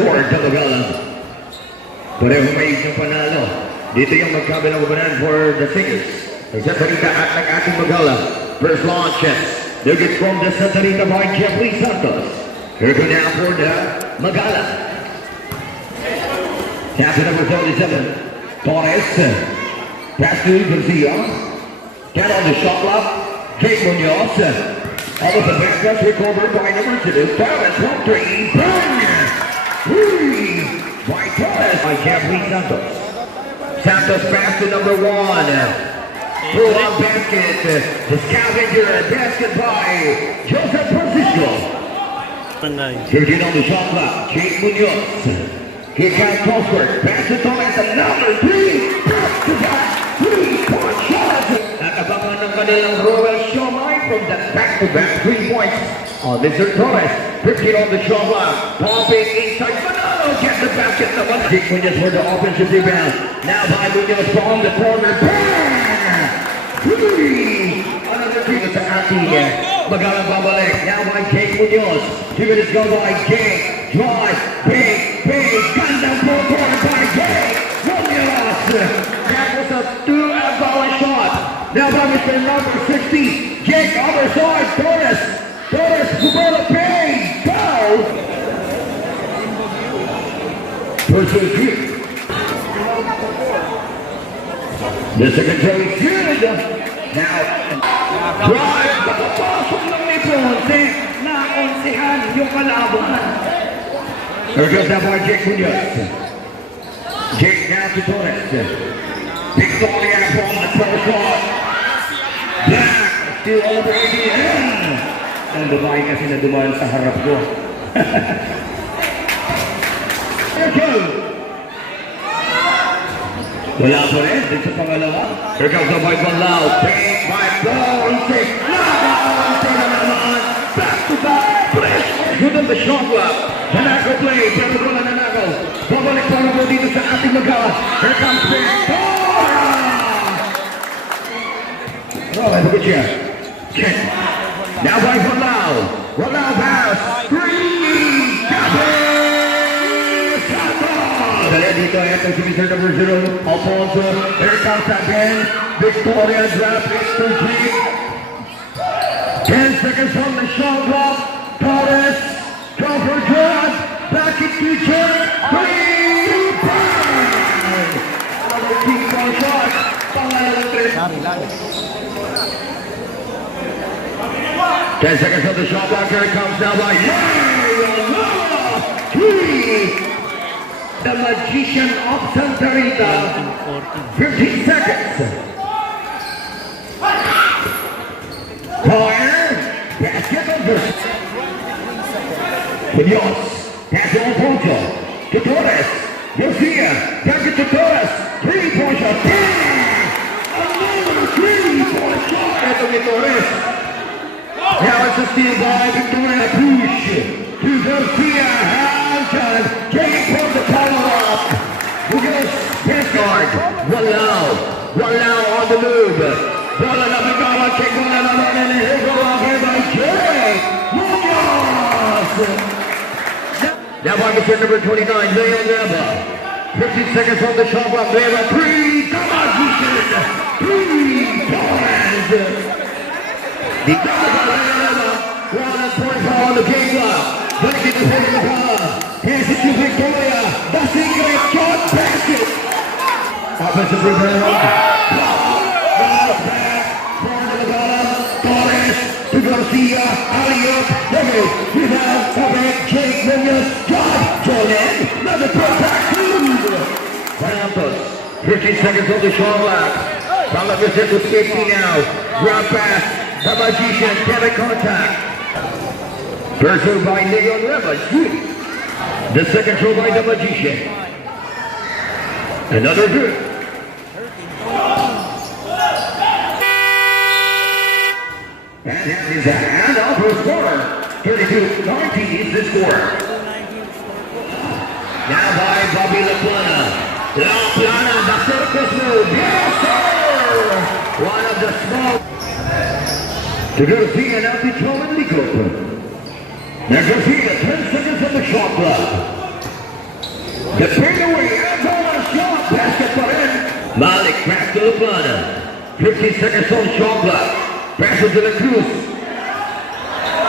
score sa Magalang. Pareho may isang panalo. Dito yung magkabilang ubanan for the singers. Sta.Rita at ng ating Magalang. First launches. They'll get from the Sta.Rita by Jeffrey Santos. Here go now for the Magalang. Captain number 77, Torres. Pass to Garcia. Get on the shot clock. Jake Munoz. Almost a back touch recovered by number 2. Torres from 3. Bang! Three by Torres by Jeffrey Santos. Santos pass to number 1. Pull on basket. The scavenger basket by Joseph Francisco. Here on the shot clock. Jake Munoz. Here comes Cosworth. Pass to Torres. Number 3. Back to back. 3-point shot. Nakabangan ng kanilang Royal Shomai from the back-to-back 3 points. Mr. Torres. 15 on the shot clock. Popping inside. Manalo gets the basket. Jake Munoz for the offensive rebound. Now by Munoz from the corner. Bang! 3! Another 3 sa ating Magalang babalik. Now by Jake Munoz. 2 minutes go by Jake. Drive. Big. Ganda full court by Jake Munoz. That was a 2-ball shot. Now by Mr. number 60. Jake other side. Torres for the pay. Foul. Pursues here. The secretary good. Now drive. Papasok ng Niponte. Naonsihan yung kalaban. There goes that boy Jake Munoz. Jake now to Torres. Victoria from the first shot. Black still over ABN. Ang babae kasi na dumaan sa harap ko. There goes. Wala po rin. Dito sa pangalawa. Here comes the boy Palau. Big by Bonte. Nakaonte na naman. Back to back. Flash. Good on the shot clock. Nanako play. Pero wala nanako. Babalik pa na po dito sa ating Magalang. Here comes Big. Oh, that's a good shot. Check. Now by Palau. Palau pass. 3. Dali dito ito si Mr. number 0, Alfonso. Here comes again. Victoria drop it to Jake. 10 seconds on the shot clock. Torres. Go for good. Back into Jake. 3. Bang! Another 3-point shot. Pangalang 3. 10 seconds on the shot clock. Here it comes now by 3. The magician of Sta.Rita. 15 seconds. Fire. Basket over. Munoz. Pass to Alfonso. To Torres. Garcia. Back to Torres. 3-point shot. Another 3-point shot. Ito ni Torres. Now it's a steal by Victoria. Push. To Garcia. Jake for the power-up. Look at this pass guard. Walau on the move. Bola na Magalang. Check bola naman. And he'll go out here by Jake Munoz. Now by Mr. number 29, Leon Reba. 15 seconds on the shot clock. Reba. 3. Come on, Houston. 3 points. The Reba. 1.5 on the game clock. Let's get the head in the power. Here's it to Victoria. The secret shot basket. Offensive rebound. Ball back. From the Magalang. Torres to Garcia. Alley-up. David. Rebound. Covered. Jake Munoz. John. Jordan. Another put back. Santos. 15 seconds on the shot clock. Palamisa to 50 now. Grab pass. The magician. Get a contact. Pursued by Leon Reba. The second throw by the magician. Another good. And that is a handoff for scorer. 32-19 is the score. Now by Bobby La Plana. La Plana, the circus move. Yes, sir! One of the small. To Garcia, now to Joe and Liga. Now Garcia, 10 seconds on the shot clock. Malik, pass to LaPlana. 15 seconds on shot clock. Pass to La Cruz.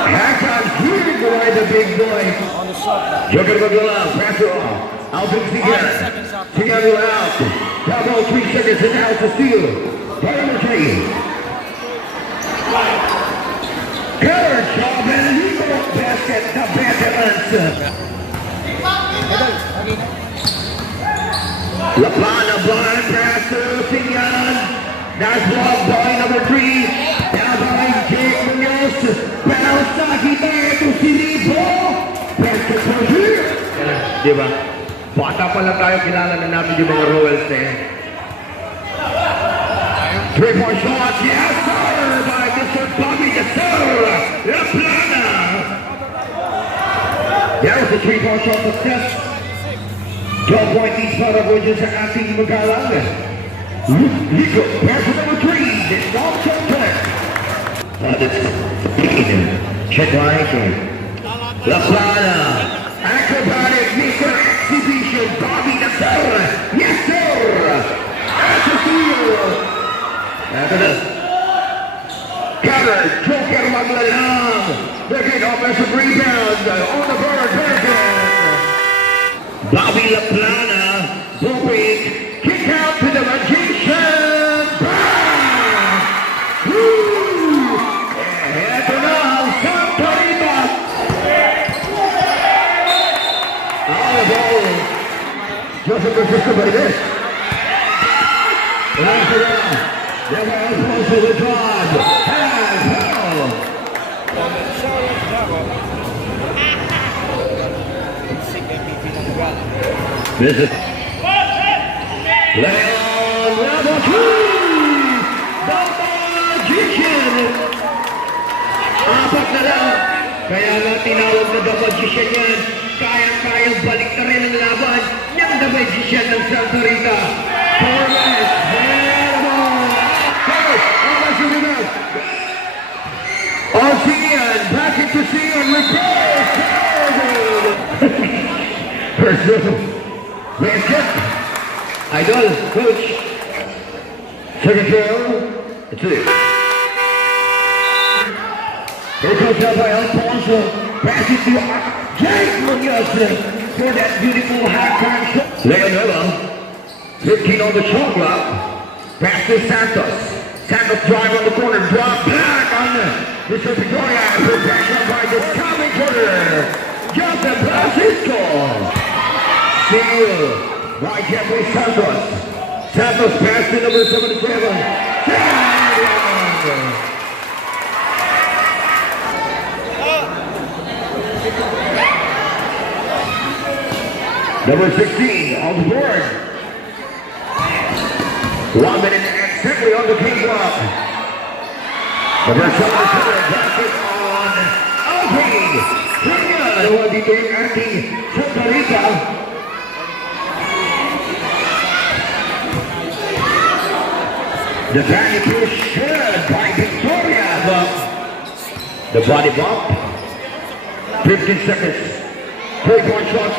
Halftime's here to ride the big boy. On the shot clock. Joker Magalang, pass it off. Alvin Sigan. Sigan out. Bravo, 3 seconds and out to steal. Number 3. Good job, and he got basket. The basket. LaPlana blind pass to Sigan. Nice block by number 3. Now by Jake Munoz. Bounce Saki back to Silipo. Basket for here. Diba? Bata pa lang tayo, kilala na natin yung mga Royals na yan. 3-point shot, yes sir! By Mr. Bobby Desir! LaPlana! That was a 3-point shot success. 12-point lead para po dyan sa ating Magalang. Liga, pass to number 3. It's not check. Check right. LaPlana. Acrobatic Mr. Exhibition, Bobby Desir. Yes sir! That's a steal. After this. Covered, Joker Magalang. They're getting offensive rebound on the board. Bobby LaPlana, moving, kick out to the magician. Bang! Woo! And now, Sta.Rita. Out of ball. Joseph Francisco Valdez. Nice around. Never else to the drive. Has hell. This is Leon level 2. The magician. Apat na lang. Kaya nga tinawag na the magician yan. Kayang-kayang balik na rin ang laban ng the magician ng Sta.Rita. Torres. Sian, back into Sian, repair, first down, last hit, Idol, coach, second down, it's it. Here comes Rafael Alfonso, pass it to Jake Munoz for that beautiful half-time shot. Leonela, 15 on the shot clock, pass to Santos. Santos drive on the corner, drop back on Mr. Victoria, protection by the commentator, Joseph Francisco. Steal by Jeffrey Santos. Santos pass to number 77. Number 16 on the board. 1 minute and simply on the clock. Number 7 basket on Alvin. Kenya will be doing acting Sta.Rita. The body push good by Victoria. The body bump. 15 seconds. 3-point shots.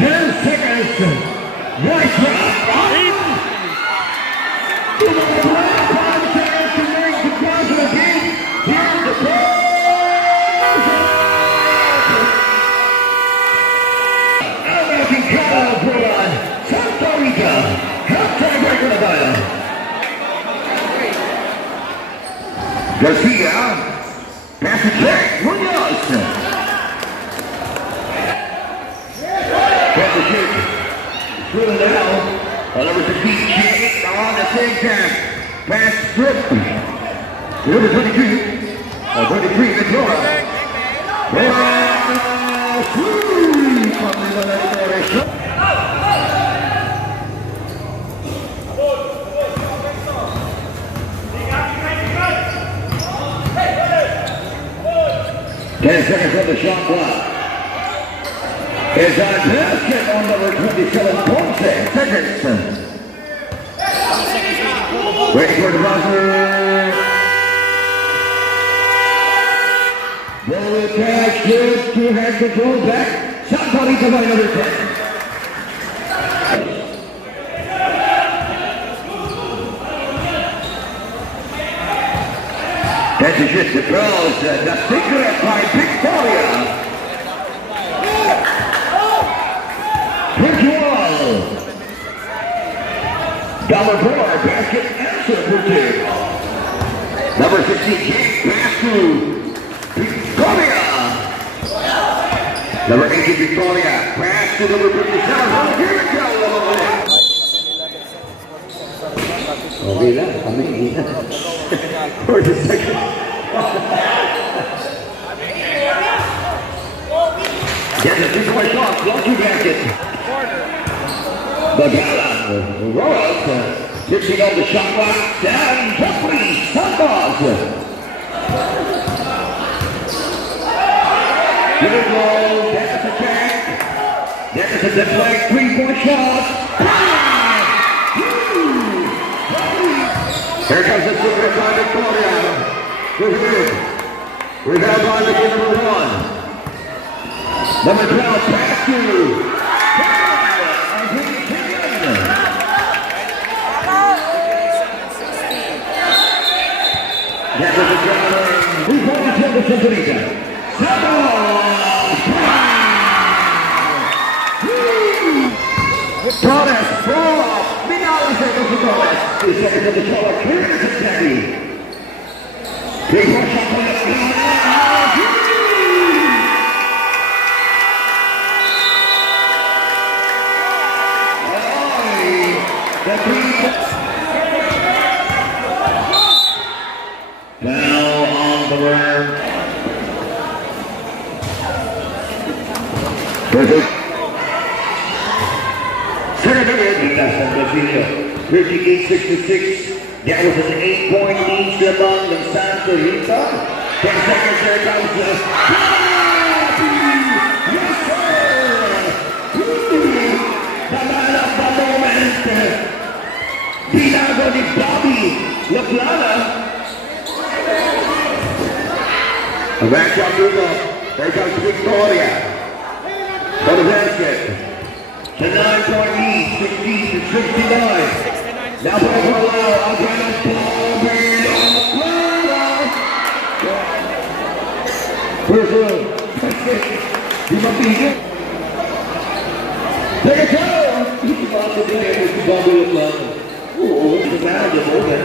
10 seconds. Nice drop. 5 seconds to make the cross again. Here's the close. American Canada for on Sta.Rita. Halftime break on the dial. Garcia. Pass it back. Munoz. Pass the kick. Through the now. Number 16, kick on the same time. Pass strip. Number 22. 23, Victoria. Ten seconds on the shot clock. Is on basket on number 27, Ponce. Seconds. Waiting for the buzzer. good two-hand control back. Sta.Rita by number 10. That's just the pros, the secret by Victoria. Visual. $4 basket answer for two. Number 16, Jake, pass to Victoria. Number 18, Victoria, pass to number 57. Oh, here we go. Okay na, kami na. For the second. Get the 3-point shot, lucky basket. Magalang, Royals, 15 on the shot clock, and Jeffrey Santos. Here we go, that's a check. That's a deflect, 3-point shot. Here comes the secret by Victoria. We have on the game number 1. Number 12, pass to. That was a drive. We hold the table to Sta.Rita. Torres, throw off. Magalang seconds to Torres. 2 seconds of the color. Clears it, Teddy. Big push up on the now on the run. Second minute, that's on the video. 58-66. That was an 8-point lead among the Sta.Rita. 10 seconds, there comes the... Yes, sir! The man of the moment. Binago ni Bobby Laplana. Back up to the... There comes Victoria. For the basket. The 9-point lead, 60-69. Now for Magalang, di mapigil. Take a turn! Hindi ba ako din eh, si Bobby lang. Oo, sinara niya mo eh.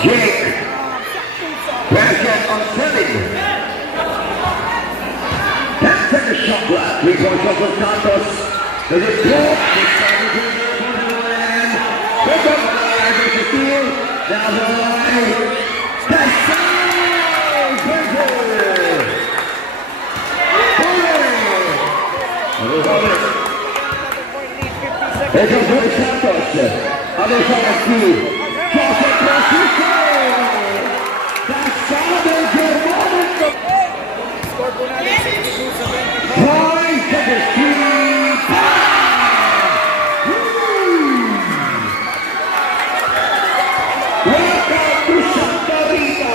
Jake. Basket on 7. 10-second shot clock. 3-point shot from Santos. There's a block. Pick up the steal. Down the line. That's here comes Roy Santos. Other side of two. Cross across the goal. That's Salvador Germano. 5 seconds. 3. Welcome to Sta.Rita.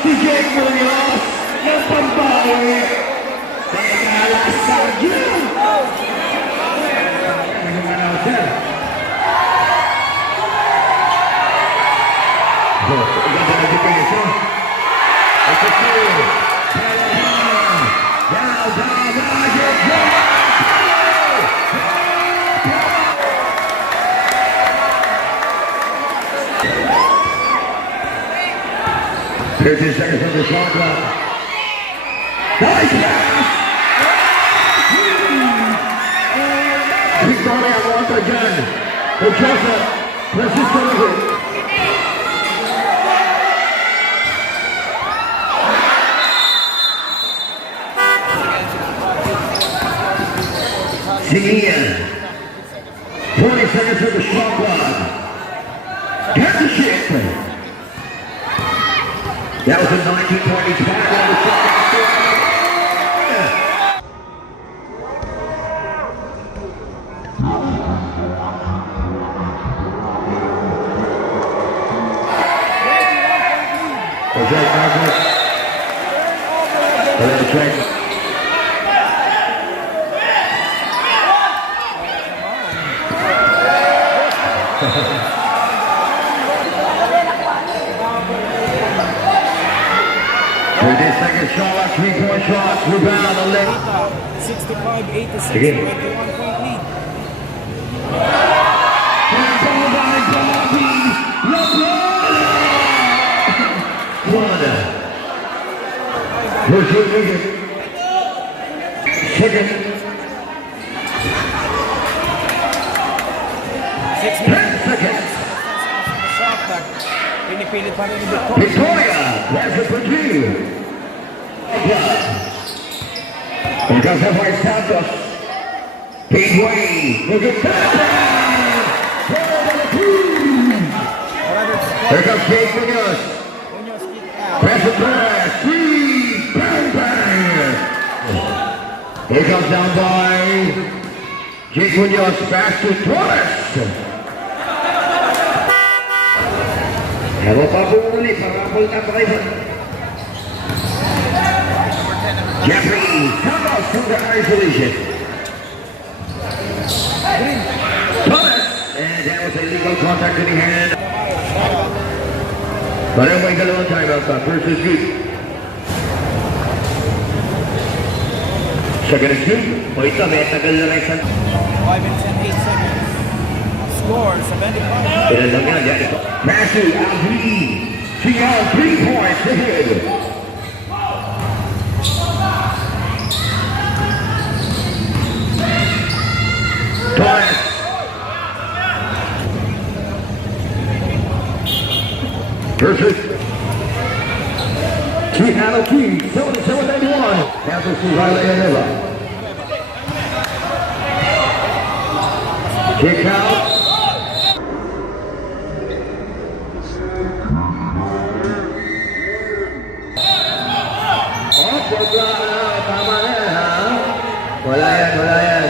Si Jake Munoz ng pambawi. Tagala sa June. Ganda na defensa. Ito po. Thirty seconds on the shot clock. Nice pass! Victoria once again. Joseph persistent. Simeon seconds for the shot clock. Get the shit. That was a 19-point each back on the shot. Check. Second shot, 3-point shot, rebound on the left. 65-86, 21-point lead. Second. 6 minutes. 10 seconds. Pinipilit pa rin ni Victoria, that's it for you. Because of White Santos. Speedway, look at that. Here comes Jake Munoz. Press the press. Three. Bang, bang. Here comes down by Jake Munoz. Pass to Torres. Ewan pa po ulit. Parapulta pa kayo. Jeffrey, come out from the isolation. Thomas, and that was a legal contact in the hand. But anyway, dalawang timeout pa. First is good. Second is good. O ito, may tagal na lang 5 minutes and 8 seconds. Score, 75. Ilan lang yan. Matthew, Alvin. She has 3 points ahead. Torres. Versus Chicago Key, 77-91. Kansas City Riley and Eva. Kick out. Tama na yan, ha? Wala yan, wala yan.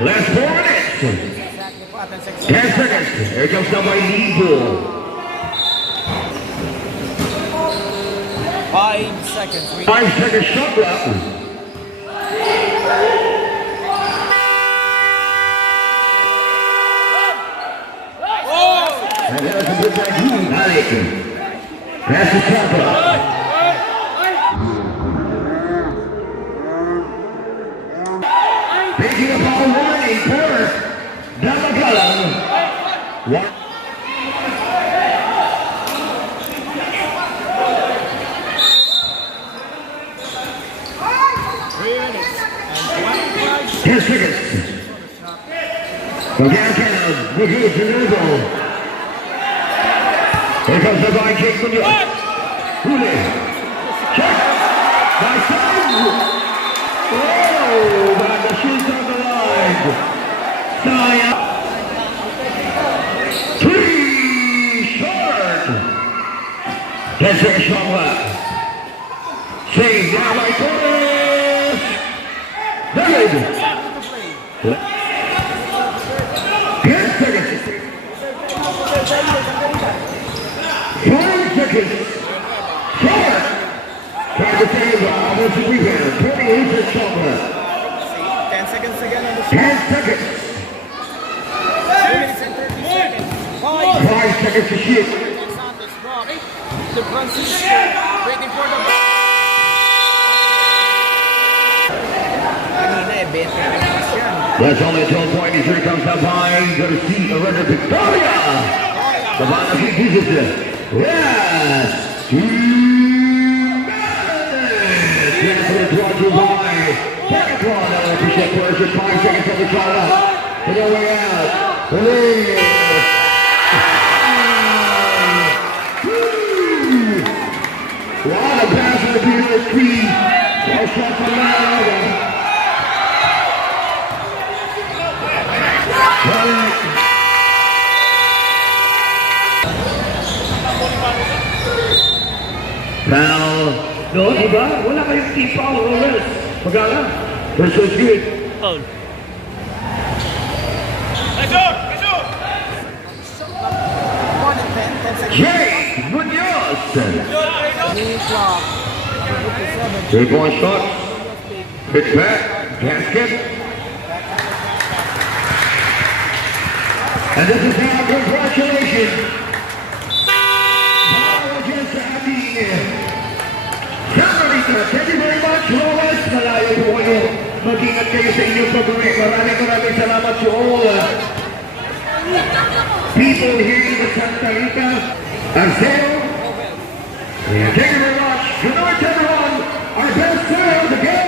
Last 4 minutes. 10 seconds. Here comes somebody Liga. 5 seconds. 5 seconds shot clock. And there's a good back here. Alec. That's the shot clock. Picking up all warning for Magalang. One. 10 seconds. From downtown, Magalang to Liga. Here comes the guy, Jake Munoz. Huli. Check. By Sam. Oh, but the shoot's on the line. Saya. 3 short. 10 seconds shot left. Saved now by Torres. Good. 10 seconds. 5 seconds. Short. Trying to save almost a rebound. 28 shot left. 10 seconds again on the shot. 10 seconds. 2 minutes and 30 seconds. 5 seconds to shoot. Santos drop. The Francisco waiting for the ball. That's only a 12-point. Here comes the line. Going to see a record Victoria. The ball of Jesus. Yes. 2 minutes. That's what it's brought to you by Packard. I appreciate just 5 seconds of the shot up. To the way out. Release. Wow, the pass on the beautiful three. Well shot from Magalang. Foul. No, diba? Wala kayong team foul or else. Magalang. Versus good. Foul. More than 10 seconds. Jay Munoz. Lead clock. 57. 3-point shot. Pitch back. Basket. And this is now congratulations. Now against Sta.Rita. Thank you very much, Lawrence. Malayo po kayo. Mag-ingat kayo sa inyong pag-uwi. Maraming salamat to all people here in Sta.Rita. Arceo. Thank you very